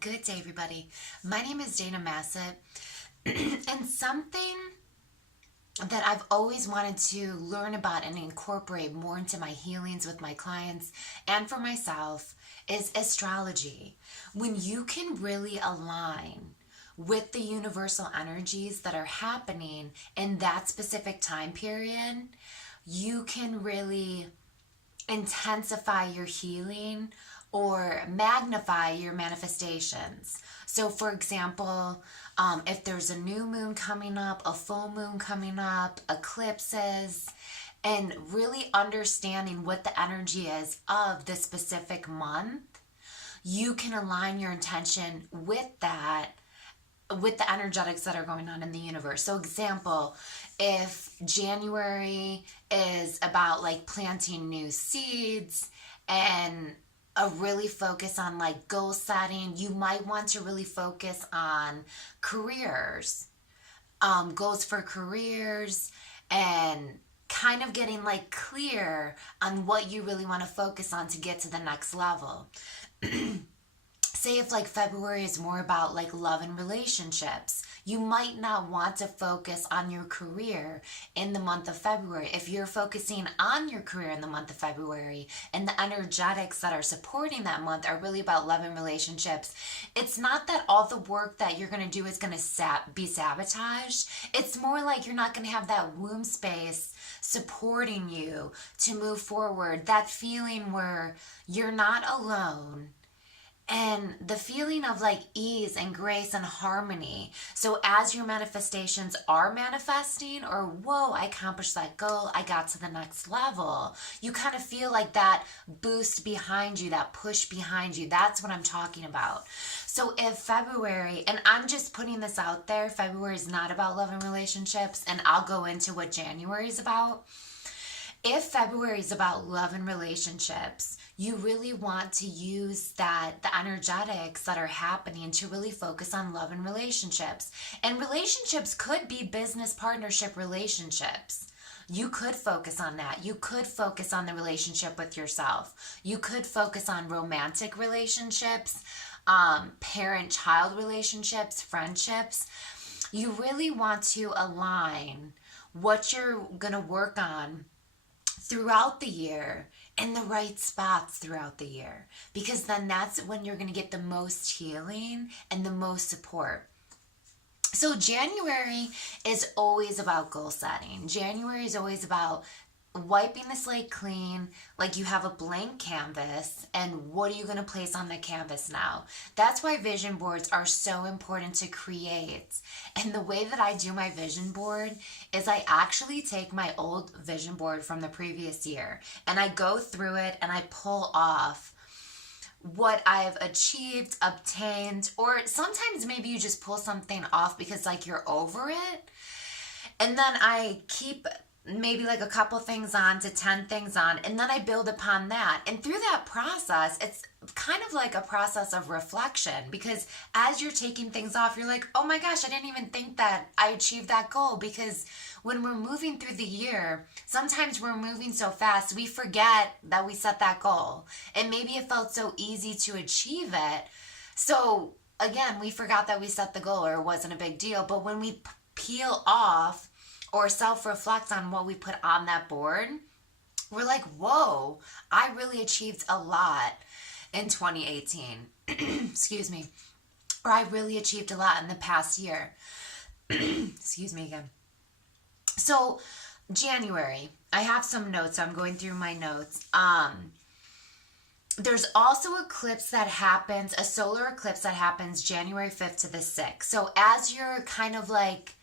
Good day, everybody. My name is Dana Massett, and something that I've always wanted to learn about and incorporate more into my healings with my clients and for myself is astrology. When you can really align with the universal energies that are happening in that specific time period, you can really intensify your healing or magnify your manifestations. So, for example, if there's a new moon coming up, a full moon coming up, eclipses, and really understanding what the energy is of the specific month, you can align your intention with that, with the energetics that are going on in the universe. So, example, if January is about like planting new seeds and a really focus on like goal setting, you might want to really focus on careers, goals for careers, and kind of getting like clear on what you really want to focus on to get to the next level. Say if like February is more about like love and relationships, you might not want to focus on your career in the month of February. If you're focusing on your career in the month of February and the energetics that are supporting that month are really about love and relationships, it's not that all the work that you're going to do is going to be sabotaged. It's more like you're not going to have that womb space supporting you to move forward. That feeling where you're not alone, and the feeling of like ease and grace and harmony. So as your manifestations are manifesting, or whoa, I accomplished that goal, I got to the next level, you kind of feel like that boost behind you, that push behind you. That's what I'm talking about. So if February, and I'm just putting this out there, February is not about love and relationships, and I'll go into what January is about. If February is about love and relationships, you really want to use the energetics that are happening to really focus on love and relationships. And relationships could be business partnership relationships. You could focus on that. You could focus on the relationship with yourself. You could focus on romantic relationships, parent-child relationships, friendships. You really want to align what you're going to work on throughout the year in the right spots throughout the year, because then that's when you're going to get the most healing and the most support. So January is always about goal setting. January is always about wiping the slate clean, like you have a blank canvas, and what are you going to place on the canvas now? That's why vision boards are so important to create. And the way that I do my vision board is I actually take my old vision board from the previous year and I go through it and I pull off what I've achieved, obtained, or sometimes maybe you just pull something off because like you're over it. And then I keep maybe like a couple things on to 10 things on, and then I build upon that. And through that process, it's kind of like a process of reflection, because as you're taking things off, you're like, oh my gosh, I didn't even think that I achieved that goal. Because when we're moving through the year, sometimes we're moving so fast, we forget that we set that goal. And maybe it felt so easy to achieve it. So again, we forgot that we set the goal, or it wasn't a big deal. But when we peel off or self-reflect on what we put on that board, we're like, whoa, I really achieved a lot in 2018. Excuse me. Or I really achieved a lot in the past year. Excuse me again. So January, I have some notes. So I'm going through my notes. There's also eclipse that happens, a solar eclipse that happens January 5th to the 6th. So as you're kind of like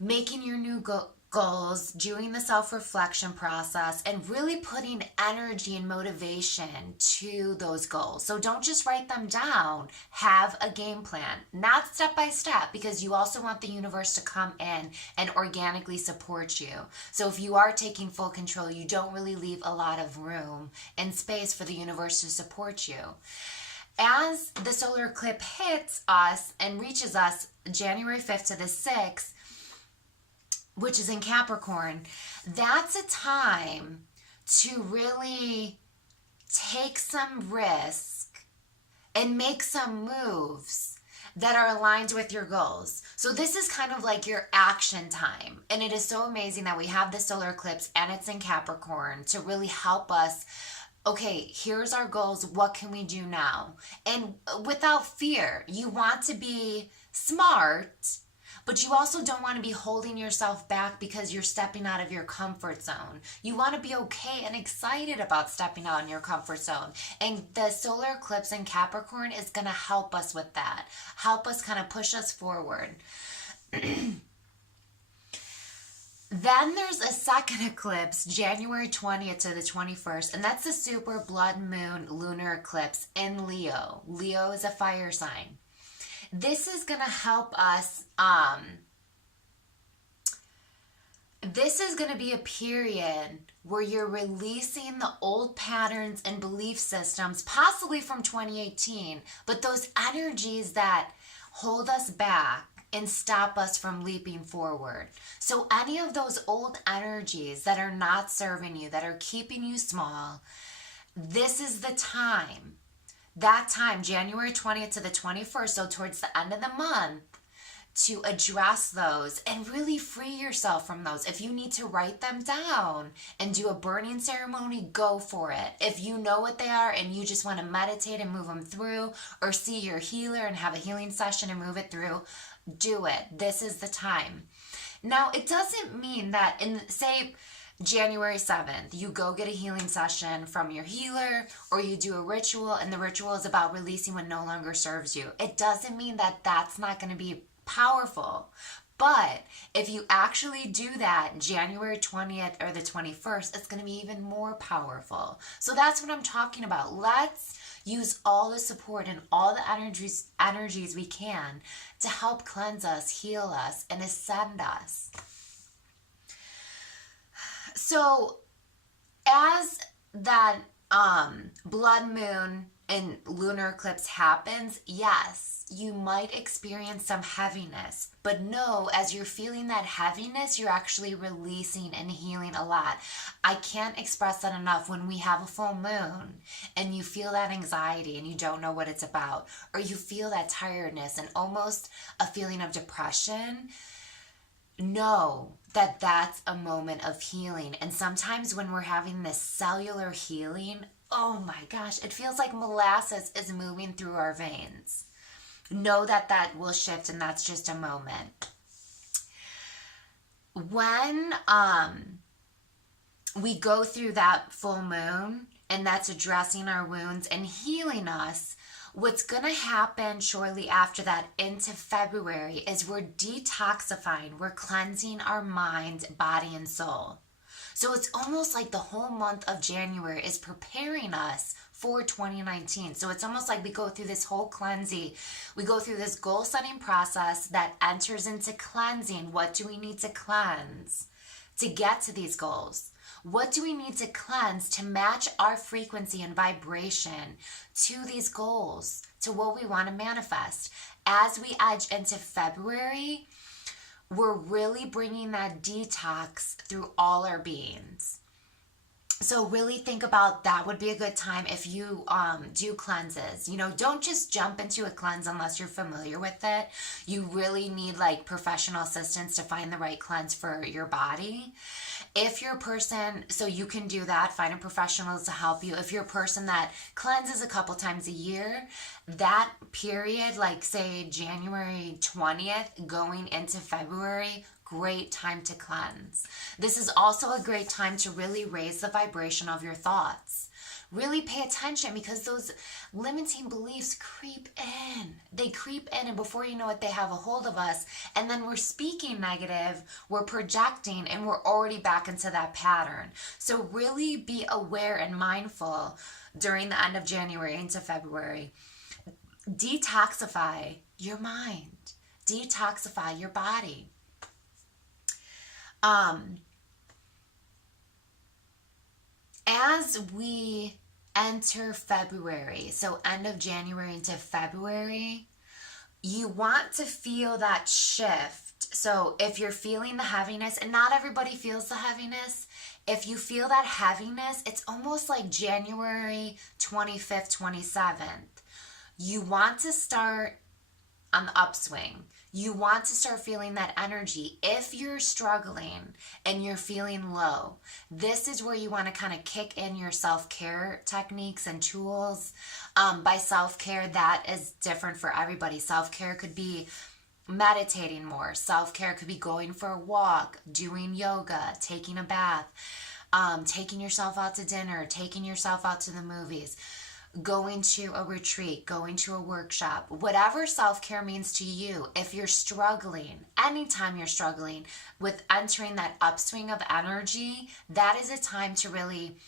making your new goals, doing the self-reflection process, and really putting energy and motivation to those goals. So don't just write them down. Have a game plan, not step by step, because you also want the universe to come in and organically support you. So if you are taking full control, you don't really leave a lot of room and space for the universe to support you. As the solar eclipse hits us and reaches us January 5th to the 6th, which is in Capricorn, that's a time to really take some risk and make some moves that are aligned with your goals. So this is kind of like your action time. And it is so amazing that we have the solar eclipse and it's in Capricorn to really help us. Okay, here's our goals. What can we do now? And without fear, you want to be smart, but you also don't want to be holding yourself back because you're stepping out of your comfort zone. You want to be okay and excited about stepping out in your comfort zone. And the solar eclipse in Capricorn is going to help us with that, help us kind of push us forward. Then there's a second eclipse, January 20th to the 21st, and that's the super blood moon lunar eclipse in Leo. Leo is a fire sign. This is going to help us, this is going to be a period where you're releasing the old patterns and belief systems, possibly from 2018, but those energies that hold us back and stop us from leaping forward. So any of those old energies that are not serving you, that are keeping you small, this is the time. That time, January 20th to the 21st, so towards the end of the month, to address those and really free yourself from those. If you need to write them down and do a burning ceremony, go for it. If you know what they are and you just want to meditate and move them through, or see your healer and have a healing session and move it through, do it. This is the time. Now, it doesn't mean that say, January 7th, you go get a healing session from your healer, or you do a ritual and the ritual is about releasing what no longer serves you. It doesn't mean that that's not going to be powerful. But if you actually do that January 20th or the 21st, it's going to be even more powerful. So that's what I'm talking about. Let's use all the support and all the energies we can to help cleanse us, heal us, and ascend us. So as that blood moon and lunar eclipse happens, yes, you might experience some heaviness, but know as you're feeling that heaviness, you're actually releasing and healing a lot. I can't express that enough. When we have a full moon and you feel that anxiety and you don't know what it's about, or you feel that tiredness and almost a feeling of depression, know that that's a moment of healing. And sometimes when we're having this cellular healing, oh my gosh, it feels like molasses is moving through our veins. Know that that will shift, and that's just a moment. When we go through that full moon, and that's addressing our wounds and healing us, what's going to happen shortly after that into February is we're detoxifying, we're cleansing our mind, body, and soul. So it's almost like the whole month of January is preparing us for 2019. So it's almost like we go through this whole cleansing. We go through this goal setting process that enters into cleansing. What do we need to cleanse to get to these goals? What do we need to cleanse to match our frequency and vibration to these goals, to what we want to manifest? As we edge into February, we're really bringing that detox through all our beings. So really think about that. Would be a good time if you do cleanses. You know, don't just jump into a cleanse unless you're familiar with it. You really need like professional assistance to find the right cleanse for your body. If you're a person, so you can do that, find a professional to help you. If you're a person that cleanses a couple times a year, that period, like say January 20th going into February, great time to cleanse. This is also a great time to really raise the vibration of your thoughts. Really pay attention, because those limiting beliefs creep in. They creep in, and before you know it, they have a hold of us. And then we're speaking negative, we're projecting, and we're already back into that pattern. So really be aware and mindful during the end of January into February. Detoxify your mind. Detoxify your body. As we enter February, so end of January into February, you want to feel that shift. So if you're feeling the heaviness, and not everybody feels the heaviness, if you feel that heaviness, it's almost like January 25th, 27th. You want to start on the upswing. You want to start feeling that energy. If you're struggling and you're feeling low, this is where you want to kind of kick in your self-care techniques and tools. By self-care, that is different for everybody. Self-care could be meditating more. Self-care could be going for a walk, doing yoga, taking a bath, taking yourself out to dinner, taking yourself out to the movies, going to a retreat, going to a workshop, whatever self-care means to you. If you're struggling, anytime you're struggling with entering that upswing of energy, that is a time to really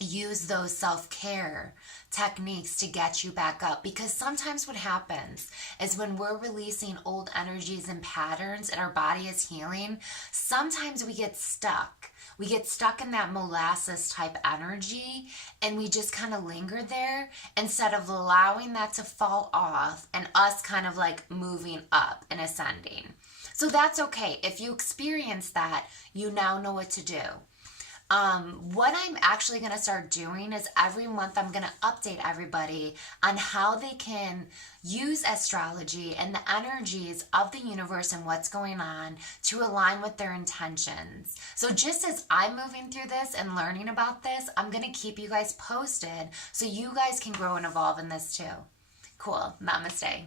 use those self-care techniques to get you back up. Because sometimes what happens is when we're releasing old energies and patterns and our body is healing, sometimes we get stuck. We get stuck in that molasses type energy and we just kind of linger there instead of allowing that to fall off and us kind of like moving up and ascending. So that's okay. If you experience that, you now know what to do. What I'm actually going to start doing is every month I'm going to update everybody on how they can use astrology and the energies of the universe and what's going on to align with their intentions. So just as I'm moving through this and learning about this, I'm going to keep you guys posted so you guys can grow and evolve in this too. Cool. Namaste.